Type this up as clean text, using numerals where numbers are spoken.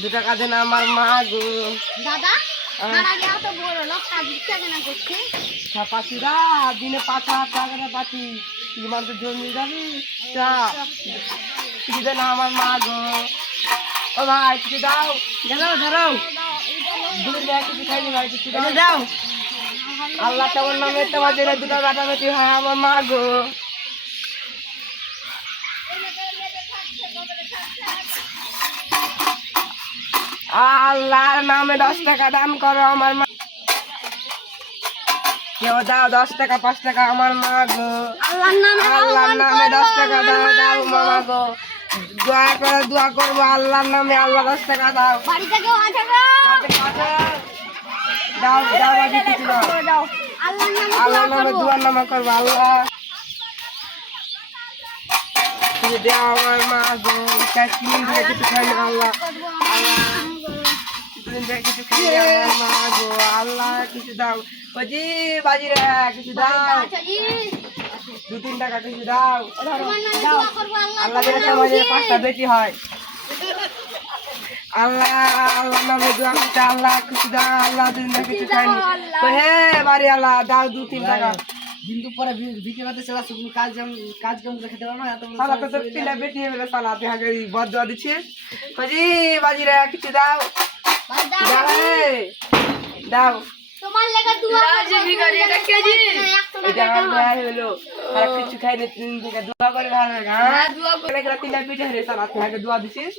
2 টাকা দেন আমার মা গো। দাদা মারা গেল তো বড় লোক কাজ কেন না করছে পাখিরা দিনে 5,000 টাকা পাখি তোমার তো জমি যাবি চা কিছু দেন আমার মা গো। ও ভাই কিছু দাও, দাঁড়াও দাঁড়াও, দুধ দেয় কিছু খাইনি ভাই, কিছু দাও। আল্লাহ তোমার নামে তোমার জন্য 2টা বেটা বেটি হয় আমার মা গো। আল্লাহর নামে 10 টাকা দান করো আমার মা। কেউ দাও 10 টাকা 5 টাকা আমার মা গো। আল্লাহর নামে 10 টাকা দাও, দাও মামা গো। দোয়া করে দোয়া করবো আল্লাহর নামে, আল্লাহ 10 টাকা দাও। বাড়িতে কেউ আছে গো দাও দাও বাড়ি কিছু দাও। আল্লাহর নামে আল্লাহর নামে দোয়া নামা করবো। আল্লাহ কিছু দাও আমার মা গো। কিনে দিয়ে কিছু খাই না আল্লাহ, কিছু খাই আমার মা গো। আল্লাহ কিছু দাও বাজি বাজি রে, কিছু দাও। 2-3 টাকা কিছু দাও। আল্লাহ যেন সমাজে 5টা বেটি হয়। আল্লাহ আল্লাহ নামে দোয়া করতে, আল্লাহ কিছু দাও। আল্লাহ দিন কিছু খাইনি হে বাড়ি আল্লাহ দাও 2-3 টাকা। কিন্তু পরে বিক্রি করতে চলে আসছো, কাজ কাজ কাম খেতে পারো না এত সালা তো 3টা বেটি হয়ে সালা তুই আগে বদয়া দিছিস বাজি বাজি রে, কিছু দাও। দাও হে দাও। তোমার লেগে দোয়া করব এটা কেজি এটা দোয়া হলো আর কিছু খাইনি 3 টাকা দোয়া করে ভালো লাগা। দোয়া করে 3টা বেটি হয়ে সালা তুই আগে দোয়া দিছিস।